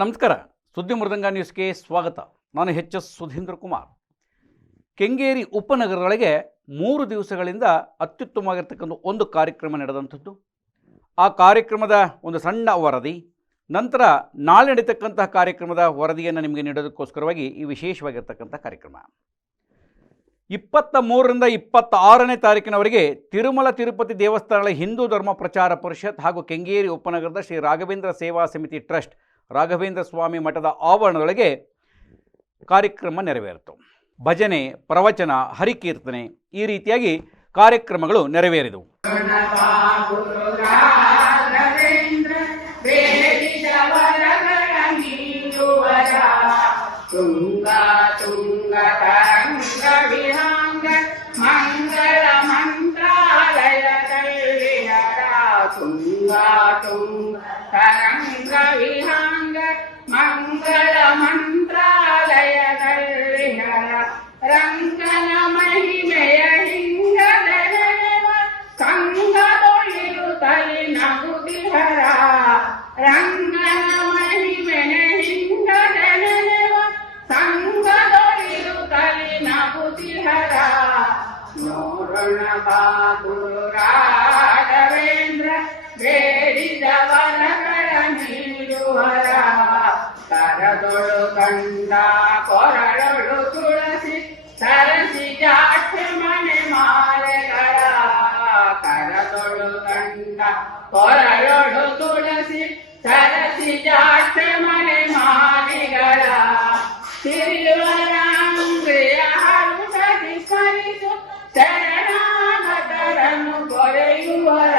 ನಮಸ್ಕಾರ. ಸುದ್ದಿ ಮೃದಂಗ ನ್ಯೂಸ್ಗೆ ಸ್ವಾಗತ. ನಾನು ಎಚ್ ಎಸ್ ಸುಧೀಂದ್ರ ಕುಮಾರ್. ಕೆಂಗೇರಿ ಉಪನಗರದೊಳಗೆ ಮೂರು ದಿವಸಗಳಿಂದ ಅತ್ಯುತ್ತಮವಾಗಿರ್ತಕ್ಕಂಥ ಒಂದು ಕಾರ್ಯಕ್ರಮ ನಡೆದಂಥದ್ದು. ಆ ಕಾರ್ಯಕ್ರಮದ ಒಂದು ಸಣ್ಣ ವರದಿ, ನಂತರ ನಾಳೆ ನಡೀತಕ್ಕಂತಹ ಕಾರ್ಯಕ್ರಮದ ವರದಿಯನ್ನು ನಿಮಗೆ ನೀಡೋದಕ್ಕೋಸ್ಕರವಾಗಿ ಈ ವಿಶೇಷವಾಗಿರ್ತಕ್ಕಂಥ ಕಾರ್ಯಕ್ರಮ. ಇಪ್ಪತ್ತ ಮೂರರಿಂದ ಇಪ್ಪತ್ತ ಆರನೇ ತಾರೀಕಿನವರೆಗೆ ತಿರುಮಲ ತಿರುಪತಿ ದೇವಸ್ಥಾನಗಳ ಹಿಂದೂ ಧರ್ಮ ಪ್ರಚಾರ ಪರಿಷತ್ ಹಾಗೂ ಕೆಂಗೇರಿ ಉಪನಗರದ ಶ್ರೀ ರಾಘವೇಂದ್ರ ಸೇವಾ ಸಮಿತಿ ಟ್ರಸ್ಟ್ ರಾಘವೇಂದ್ರ ಸ್ವಾಮಿ ಮಠದ ಆವರಣದೊಳಗೆ ಕಾರ್ಯಕ್ರಮ ನೆರವೇರಿತು. ಭಜನೆ ಪ್ರವಚನ ಹರಿಕೀರ್ತನೆ ಈ ರೀತಿಯಾಗಿ ಕಾರ್ಯಕ್ರಮಗಳು ನೆರವೇರಿದವು. ರಾಘವೇಂದ್ರ ಬೇಡಿದ ವರಗಳ ನೀಡುವರ ಕರದೊಳು ಕಂಡ ಕೊರಳೊಳು ತುಳಸಿ ಸರಸಿ ಜಾಕ್ಷ ಮನೆ ಮಾಲಿಗಳ ತಿರುವರಾಂಗ್ರಿಯ ಹರುಷದಿ ಕರಿಸು ಶರಣಾಗತರನ್ನು ಕೊರೆಯುವರ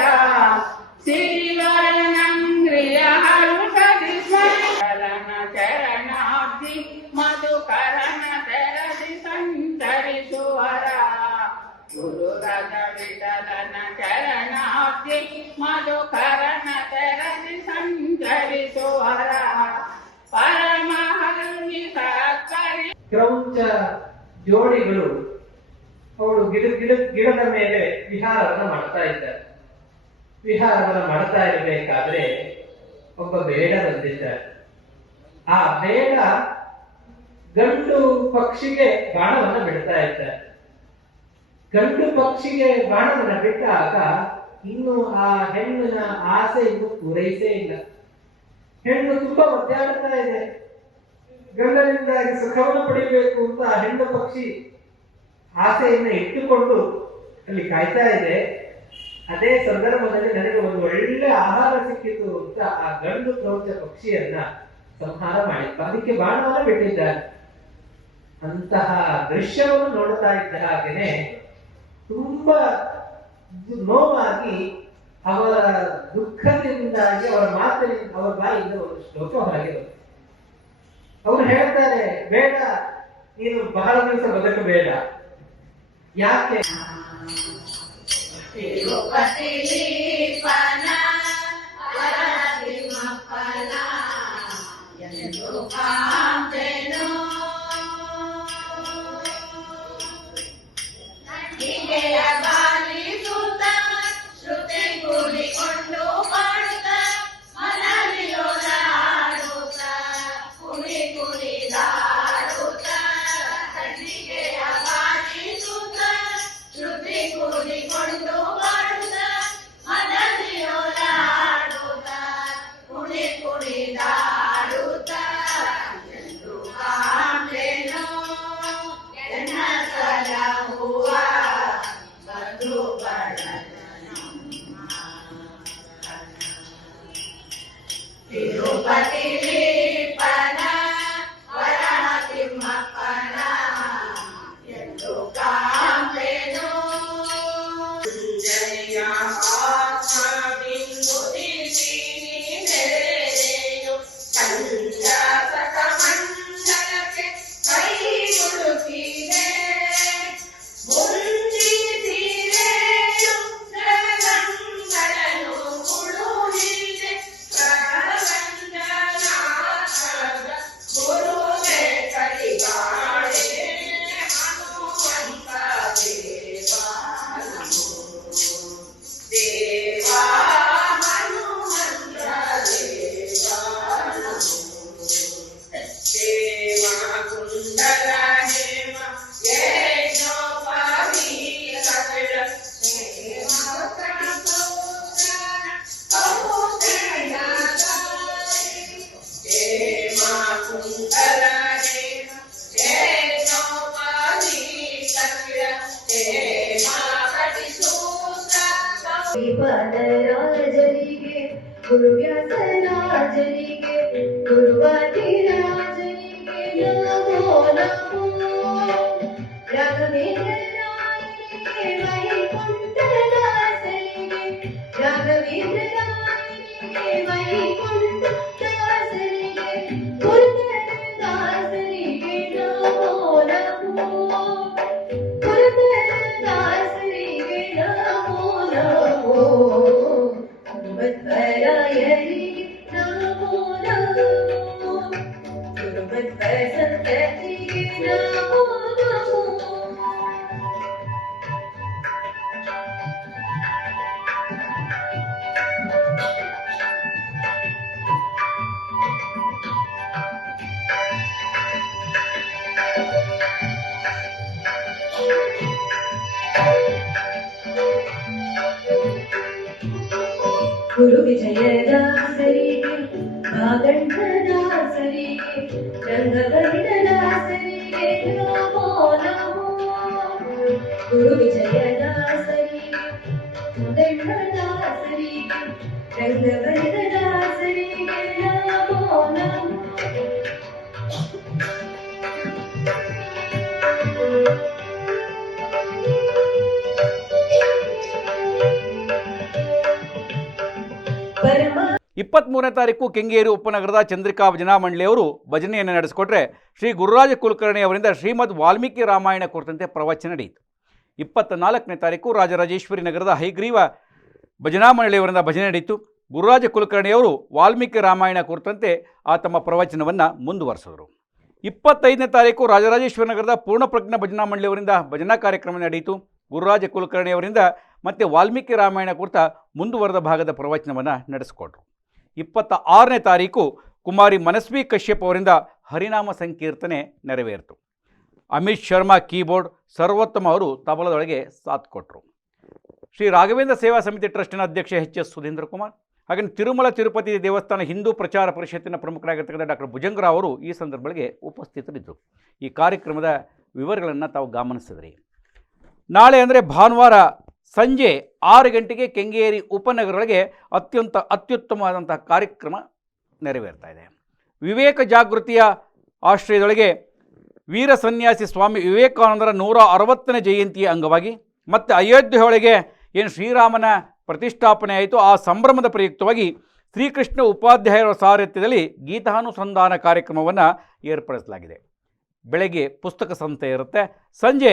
ಸಿರಿವರನಂಗ್ರಿಯ ಹರುಷದಿ ಸ್ಮರಣನ ಚರಣಾಬ್ದಿ ಮಧುಕರನ ತೆರದಿ ಸಂತರಿಸುವರ ಗುರುರದ ವಿಠಲನ ಕ್ರೌಂಚ ಜೋಡಿಗಳು ಅವಳು ಗಿಡ ಗಿಡ ಗಿಡದ ಮೇಲೆ ವಿಹಾರವನ್ನ ಮಾಡ್ತಾ ಇದ್ದಾರೆ. ವಿಹಾರವನ್ನ ಮಾಡ್ತಾ ಇರಬೇಕಾದ್ರೆ ಒಬ್ಬ ಬೇಡ ಬಂದಿದ್ದಾರೆ. ಆ ಬೇಡ ಗಂಡು ಪಕ್ಷಿಗೆ ಬಾಣವನ್ನು ಬಿಡ್ತಾ ಇದ್ದಾರೆ. ಗಂಡು ಪಕ್ಷಿಗೆ ಬಾಣವನ್ನು ಬಿಟ್ಟಾಗ ಇನ್ನು ಆ ಹೆಣ್ಣಿನ ಆಸೆ ಇನ್ನು ಪೂರೈಸೇ ಇಲ್ಲ. ಹೆಣ್ಣು ತುಂಬಾ ಒದ್ದಾಡ್ತಾ ಇದೆ. ಗಂಡನಿಂದಾಗಿ ಸುಖವನ್ನು ಪಡೆಯಬೇಕು ಅಂತ ಆ ಹೆಣ್ಣು ಪಕ್ಷಿ ಆಸೆಯನ್ನು ಇಟ್ಟುಕೊಂಡು ಅಲ್ಲಿ ಕಾಯ್ತಾ ಇದೆ. ಅದೇ ಸಂದರ್ಭದಲ್ಲಿ ನನಗೆ ಒಂದು ಒಳ್ಳೆ ಆಹಾರ ಸಿಕ್ಕಿತು ಅಂತ ಆ ಗಂಡು ಕ್ರೌಚ ಪಕ್ಷಿಯನ್ನ ಸಂಹಾರ ಮಾಡಿತ್ತು ಅದಕ್ಕೆ ಬಾಣವನ್ನ ಬಿಟ್ಟಿದ್ದಾರೆ. ಅಂತಹ ದೃಶ್ಯವನ್ನು ನೋಡ್ತಾ ಇದ್ದ ಹಾಗೆನೆ ತುಂಬಾ ನೋವಾಗಿ ಅವರ ದುಃಖದಿಂದಾಗಿ, ಅವರ ಮಾತಿನ, ಅವರ ಬಾಯಿಂದ ಒಂದು ಶ್ಲೋಕ ಹೊರಗೆ ಅವ್ರು ಹೇಳ್ತಾರೆ, ಬೇಡ, ನೀನು ಬಹಳ ದಿವಸ ಬದುಕಬೇಡ. ಯಾಕೆ? ಶ್ರುತಿ holy one. ಗುರುವ್ಯಾಸರಾಜರಿಗೆ ಗುರುವಾದಿರಾಜರಿಗೆ Hare Namo Namo ಗುರು ವಿಜಯದಾಸರಿಗೆ ನಾಗಂಠದಾಸರಿಗೆ ರಂಗವರಿದಾಸರಿಗೆ ನಮೋ ನಮೋ ಗುರು ವಿಜಯದಾಸರಿಗೆ ನಾಗಂಠದಾಸರಿಗೆ ರಂಗವರಿದಾಸರಿಗೆ ಇಪ್ಪತ್ತ್ಮೂರನೇ ತಾರೀಕು ಕೆಂಗೇರಿ ಉಪನಗರದ ಚಂದ್ರಿಕಾ ಭಜನಾ ಮಂಡಳಿಯವರು ಭಜನೆಯನ್ನು ನಡೆಸಿಕೊಟ್ರೆ ಶ್ರೀ ಗುರುರಾಜ ಕುಲಕರ್ಣಿ ಅವರಿಂದ ಶ್ರೀಮದ್ ವಾಲ್ಮೀಕಿ ರಾಮಾಯಣ ಕುರಿತಂತೆ ಪ್ರವಚನ ನಡೆಯಿತು. ಇಪ್ಪತ್ತ ನಾಲ್ಕನೇ ತಾರೀಕು ರಾಜರಾಜೇಶ್ವರಿ ನಗರದ ಹೈಗ್ರೀವ ಭಜನಾ ಮಂಡಳಿಯವರಿಂದ ಭಜನೆ ನಡೆಯಿತು. ಗುರುರಾಜ ಕುಲಕರ್ಣಿಯವರು ವಾಲ್ಮೀಕಿ ರಾಮಾಯಣ ಕುರಿತಂತೆ ಆ ತಮ್ಮ ಪ್ರವಚನವನ್ನು ಮುಂದುವರೆಸಿದರು. ಇಪ್ಪತ್ತೈದನೇ ತಾರೀಕು ರಾಜರಾಜೇಶ್ವರಿ ನಗರದ ಪೂರ್ಣಪ್ರಜ್ಞ ಭಜನಾ ಮಂಡಳಿಯವರಿಂದ ಭಜನಾ ಕಾರ್ಯಕ್ರಮ ನಡೆಯಿತು. ಗುರುರಾಜ ಕುಲಕರ್ಣಿಯವರಿಂದ ಮತ್ತೆ ವಾಲ್ಮೀಕಿ ರಾಮಾಯಣ ಕುರಿತ ಮುಂದುವರೆದ ಭಾಗದ ಪ್ರವಚನವನ್ನು ನಡೆಸಿಕೊಟ್ರು. ಇಪ್ಪತ್ತ ಆರನೇ ತಾರೀಕು ಕುಮಾರಿ ಮನಸ್ವಿ ಕಶ್ಯಪ್ ಅವರಿಂದ ಹರಿನಾಮ ಸಂಕೀರ್ತನೆ ನೆರವೇರಿತು. ಅಮಿತ್ ಶರ್ಮಾ ಕೀಬೋರ್ಡ್ ಸರ್ವೋತ್ತಮ ಅವರು ತಬಲದೊಳಗೆ ಸಾಥ್ ಕೊಟ್ಟರು ಶ್ರೀ ರಾಘವೇಂದ್ರ ಸೇವಾ ಸಮಿತಿ ಟ್ರಸ್ಟಿನ ಅಧ್ಯಕ್ಷ ಎಚ್ ಎಸ್ ಸುಧೀಂದ್ರ ಕುಮಾರ್ ಹಾಗೆ ತಿರುಮಲ ತಿರುಪತಿ ದೇವಸ್ಥಾನ ಹಿಂದೂ ಪ್ರಚಾರ ಪರಿಷತ್ತಿನ ಪ್ರಮುಖರಾಗಿರ್ತಕ್ಕಂಥ ಡಾಕ್ಟರ್ ಭುಜಂಗರಾವ್ ಅವರು ಈ ಸಂದರ್ಭಗಳಿಗೆ ಉಪಸ್ಥಿತರಿದ್ದರು. ಈ ಕಾರ್ಯಕ್ರಮದ ವಿವರಗಳನ್ನು ತಾವು ಗಮನಿಸಿದ್ರಿ. ನಾಳೆ ಅಂದರೆ ಭಾನುವಾರ ಸಂಜೆ ಆರು ಗಂಟೆಗೆ ಕೆಂಗೇರಿ ಉಪನಗರಗಳಿಗೆ ಅತ್ಯಂತ ಅತ್ಯುತ್ತಮವಾದಂತಹ ಕಾರ್ಯಕ್ರಮ ನೆರವೇರ್ತಾ ಇದೆ. ವಿವೇಕ ಜಾಗೃತಿಯ ಆಶ್ರಯದೊಳಗೆ ವೀರ ಸನ್ಯಾಸಿ ಸ್ವಾಮಿ ವಿವೇಕಾನಂದರ ನೂರ ಅರವತ್ತನೇ ಜಯಂತಿಯ ಅಂಗವಾಗಿ ಮತ್ತು ಅಯೋಧ್ಯೆ ಒಳಗೆ ಏನು ಶ್ರೀರಾಮನ ಪ್ರತಿಷ್ಠಾಪನೆ ಆಯಿತು, ಆ ಸಂಭ್ರಮದ ಪ್ರಯುಕ್ತವಾಗಿ ಶ್ರೀಕೃಷ್ಣ ಉಪಾಧ್ಯಾಯರ ಸಾರಥ್ಯದಲ್ಲಿ ಗೀತಾನುಸಂಧಾನ ಕಾರ್ಯಕ್ರಮವನ್ನು ಏರ್ಪಡಿಸಲಾಗಿದೆ. ಬೆಳಗ್ಗೆ ಪುಸ್ತಕ ಸಂತೆ ಇರುತ್ತೆ, ಸಂಜೆ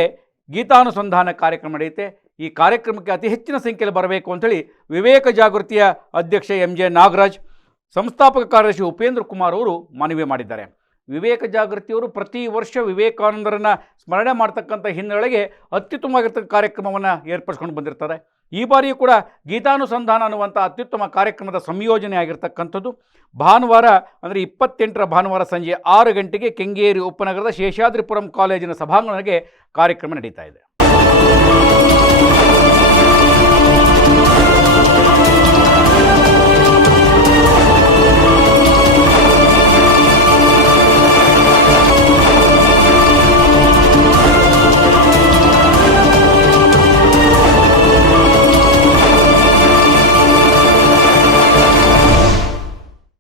ಗೀತಾನುಸಂಧಾನ ಕಾರ್ಯಕ್ರಮ ನಡೆಯುತ್ತೆ ಈ ಕಾರ್ಯಕ್ರಮಕ್ಕೆ ಅತಿ ಹೆಚ್ಚಿನ ಸಂಖ್ಯೆಯಲ್ಲಿ ಬರಬೇಕು ಅಂಥೇಳಿ ವಿವೇಕ ಜಾಗೃತಿಯ ಅಧ್ಯಕ್ಷ ಎಂ ಜೆ ನಾಗರಾಜ್, ಸಂಸ್ಥಾಪಕ ಕಾರ್ಯದರ್ಶಿ ಉಪೇಂದ್ರ ಕುಮಾರ್ ಅವರು ಮನವಿ ಮಾಡಿದ್ದಾರೆ. ವಿವೇಕ ಜಾಗೃತಿಯವರು ಪ್ರತಿ ವರ್ಷ ವಿವೇಕಾನಂದರನ್ನು ಸ್ಮರಣೆ ಮಾಡ್ತಕ್ಕಂಥ ಹಿನ್ನೆಲೆಗೆ ಅತ್ಯುತ್ತಮವಾಗಿರ್ತಕ್ಕಂಥ ಕಾರ್ಯಕ್ರಮವನ್ನು ಏರ್ಪಡಿಸ್ಕೊಂಡು ಬಂದಿರ್ತಾರೆ. ಈ ಬಾರಿಯೂ ಕೂಡ ಗೀತಾನುಸಂಧಾನ ಅನ್ನುವಂಥ ಅತ್ಯುತ್ತಮ ಕಾರ್ಯಕ್ರಮದ ಸಂಯೋಜನೆ ಆಗಿರ್ತಕ್ಕಂಥದ್ದು. ಭಾನುವಾರ ಅಂದರೆ ಇಪ್ಪತ್ತೆಂಟರ ಭಾನುವಾರ ಸಂಜೆ ಆರು ಗಂಟೆಗೆ ಕೆಂಗೇರಿ ಉಪನಗರದ ಶೇಷಾದ್ರಿಪುರಂ ಕಾಲೇಜಿನ ಸಭಾಂಗಣಕ್ಕೆ ಕಾರ್ಯಕ್ರಮ ನಡೀತಾ ಇದೆ.